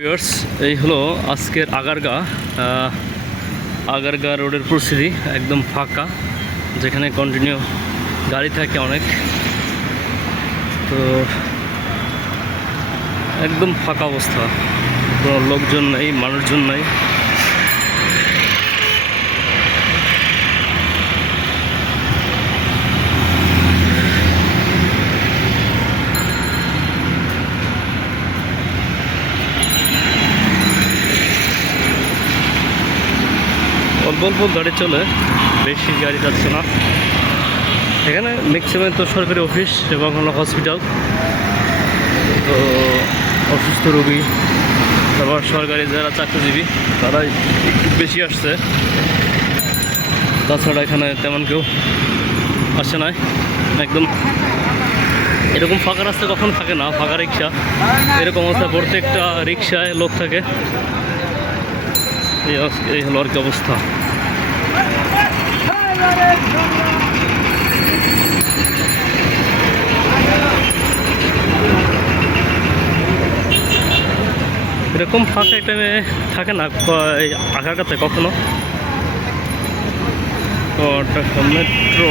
Viewers, এই হলো আজকের আগারগা রোডের পরিস্থিতি। একদম ফাঁকা, যেখানে কন্টিনিউ গাড়ি থাকে অনেক। তো একদম ফাঁকা অবস্থা, কোনো লোকজন নেই, মানুষজন নেই। অল্প অল্প গাড়ি চলে, বেশি গাড়ি যাচ্ছে না। এখানে ম্যাক্সিমাম তো সরকারি অফিস এবং হলো হসপিটাল। তো অসুস্থ রোগী, তারপর সরকারি যারা চাকরিজীবী তারাই একটু বেশি আসছে। তাছাড়া এখানে তেমন কেউ আসে না। একদম এরকম ফাঁকা রাস্তা কখন থাকে না, ফাঁকা রিক্সা এরকম অবস্থা, প্রত্যেকটা রিক্সায় লোক থাকে। এই হলো আর কি অবস্থা। এরকম ফাঁকা টাইমে থাকে না এই আগারগাতে কখনো। তো মেট্রো